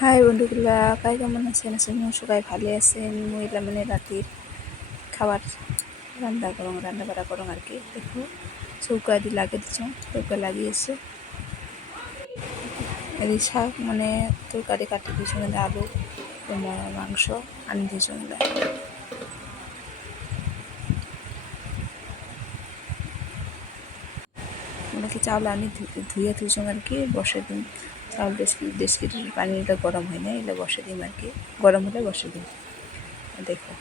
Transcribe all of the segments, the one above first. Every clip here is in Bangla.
হাই বন্ধুগুলা, কাই কেমন আছেন? সবাই ভালো আছেন। মহিলা মানে রাতের খাবার রান্না বাড়া করং আর কি। দেখো চৌকা দি লাগিয়ে দিচ্ছ, চৌকা লাগিয়েছে এদি শাক মানে তরকারি কাটি দিয়েছ, আলু মাংস আনি দিয়েছ। মানে কি চাউল আনি ধুয়ে থুইছ আর কি, বসে দিন চাউল ডেস্কিটির পানিটা গরম হয় না, এলে বসে দিন আর কি, গরম হলে বসে দিন। দেখো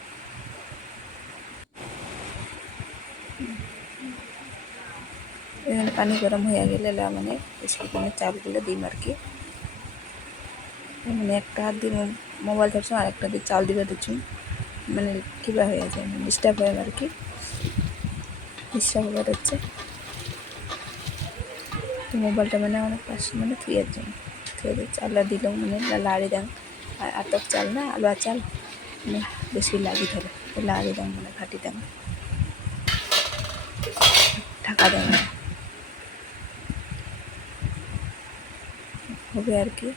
এখানে পানি গরম হয়ে গেলে মানে ডেস্কিটিনের চাউলগুলো দিম আর কি। মানে একটা হাত দিয়ে মোবাইল ধরছো আর একটা দিয়ে চাল দিবে দিচ্ছ, মানে কিবা হয়ে যায়, ডিস্টার্ব হয় আর কি, ডিস্টার্ব হয়ে যাচ্ছে। তো মোবাইলটা মানে অনেক পাশে মানে থুয়ের জন্য চালটা দিলেও মানে লাড়ি দেন। আর আতপ চাল না, আলুয়া চাল মানে বেশি লাগি ধরে, লাড়ি দেন মানে ঘাটি দেন, ঢাকা দেন হবে আর কি।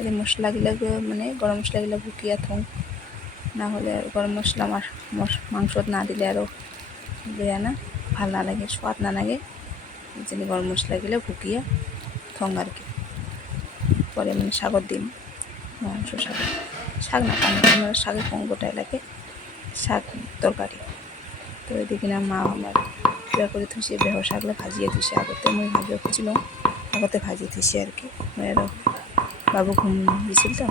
এই মশলাগুলো মানে গরম মশলাগুলো ভুকিয়া থং, না হলে গরম মশলা মাংসত না দিলে আরও বেয়া না, ভাল না লাগে, স্বাদ না লাগে। যেন গরম মশলাগুলো ভুকিয়া থং আর কি। পরে মানে শাকত দিম, মাংস শাক না পানি আমরা শাকের গোটাই লাগে, শাক তরকারি। তো এদিকে না মা আমার কিবা করে থুসে বেহ শাকলে ভাজিয়ে থুসে, আগতে মই ভাজিয়ে খুঁজছিলাম, আগতে ভাজিয়ে থুসে আর কি। মই আরও বাবু ঘুম দিয়েছিল তো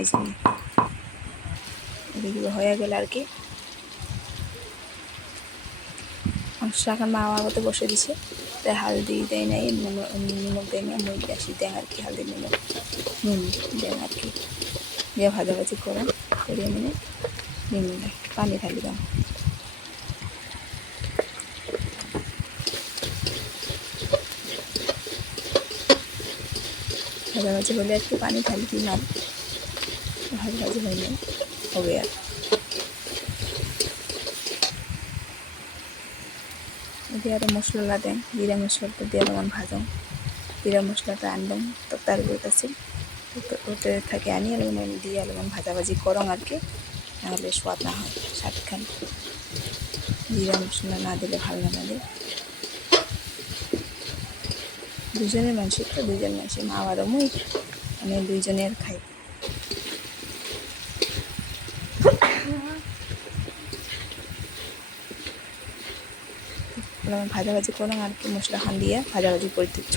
এই জন্য। এদিকে হয়ে গেল আর কি। মাংস শাক মা আগতে বসে দিছে, তাই হালদি দেয় নাই, নিমক দেয় না, মই বেশি দেয় আর কি, হালদি নিমক নুন দেয় আর কি, দিয়ে ভাজাভাজি করে মানে নিমক পানি ঢালি দাও। ভাজাভাজি হলে একটু পানি ঢালি দিন, আর ভাজাভাজি হইলে হবে আর। এদিকে আরও মশলা দেন, জিরা মশলাটা দিয়ে অলপমান ভাজং, জিরা মশলাটা আনলাম তার কাছে ওতে থাকে, আনি অলপমান দিয়ে অলপমান ভাজাভাজি করং আর কি, নাহলে স্বাদ না হয় শাকখান। জিরা মশলা না দিলে ভালো না লাগে। দুজনের মানুষের তো, দুজন মানুষের মা আরও মুই মানে দুইজনের খাই। ভাজাভাজি করং আর কি, মশলা খান দিয়ে ভাজাভাজি করে দিচ্ছ।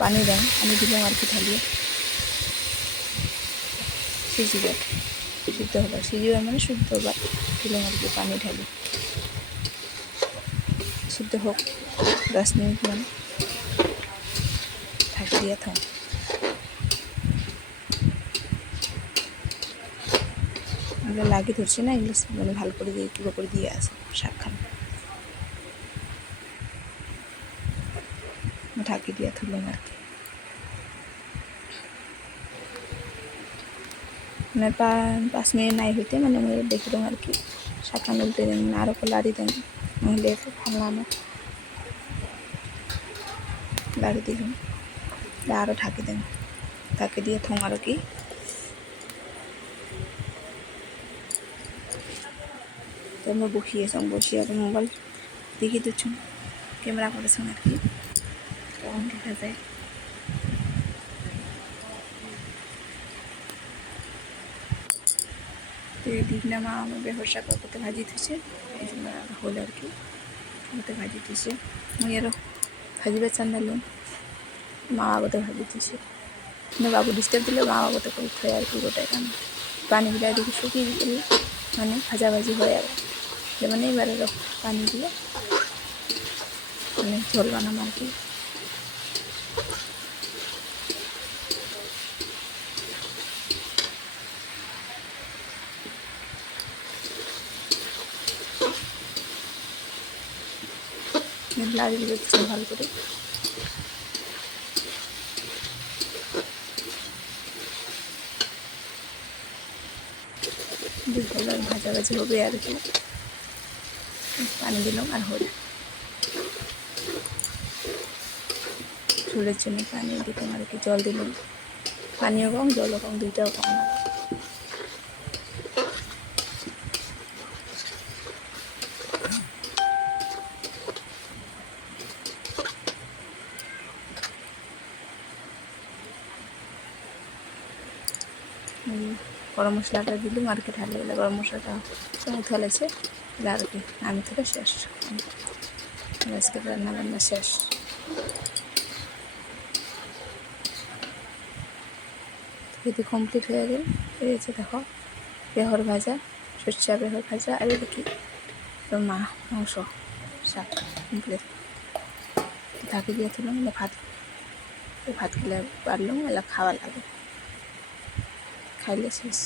পানি দেন, পানি দিলাম আর কি, ঢালিয়ে সিজিবে, সিদ্ধ হলো, সিজিবে মানে শুদ্ধ হবার দিলাম আর কি, পানি ঢালি সিদ্ধ হোক 10 মিনিট মানে ঢাকি দিয়ে থাম। এগুলো লাগিয়ে ধরছে না, এগুলো মানে ভালো করে দিয়ে পুরো করে দিয়ে আসে শাকখান, ঢাকি দিয়ে তুললাম আর কি। মানে 5 মিনিট নাই হইতে মানে আমি দেখি দেন আর কি, শাকখান উল্টে দেন, আরও লাড়ি দেন, নাহলে ভালো না, লাড়ি দিলাম, আরও ঢাকি দেন, ঢাকি দিয়ে থং আর কি। তো আমি বসিয়ে আর মোবাইল দেখি দিচ্ছ, ক্যামেরা করেছেন আর কি, তখন দেখা যায়। তো এদিক না মা আমার বেহর শাক করতে ভাজি থুছে, এই জন্য হল আর কি, ওতে ভাজি থুছে। মুই আরও ভাজিবে চান্দালুম, মা আগতে ভাজি থুছে, কিন্তু বাবু ডিস্টার্ব দিলে মা আগতে করে থয় আর কি গোটাই রান্না। পানিগুলো এদিকে শুকিয়ে দিলে মানে ভাজাভাজি হয় আর, মানে এবারে পানি দিয়ে মানে ঝোল বানাম আর কি। লাড়ি দিচ্ছি ভালো করে, ভাজাভাজি হবে আর কি। পানি দিলাম আর হল। ঝোলের জন্য পানি দিলাম আর কি, জল দিলাম, পানিও কম জলও কম, দুইটাও কম লাগে। গরম মশলাটা দিলাম আর কি, ঢালে দিলে গরম মশলাটা উঠে গেছে আর কি, নামি থেকে শেষ, আজকে রান্না বান্না শেষ। খেতে কমপ্লিট হয়ে গেল, এই যে দেখো বেহর ভাজা, সরষা বেহর ভাজা, আর এদিকে মাংস শাক কমপ্লিট ঢাকি দিয়ে তুললাম, ভাত ভাত খেলে পারলাম, এলা খাওয়া লাগে, খাইলে শেষ।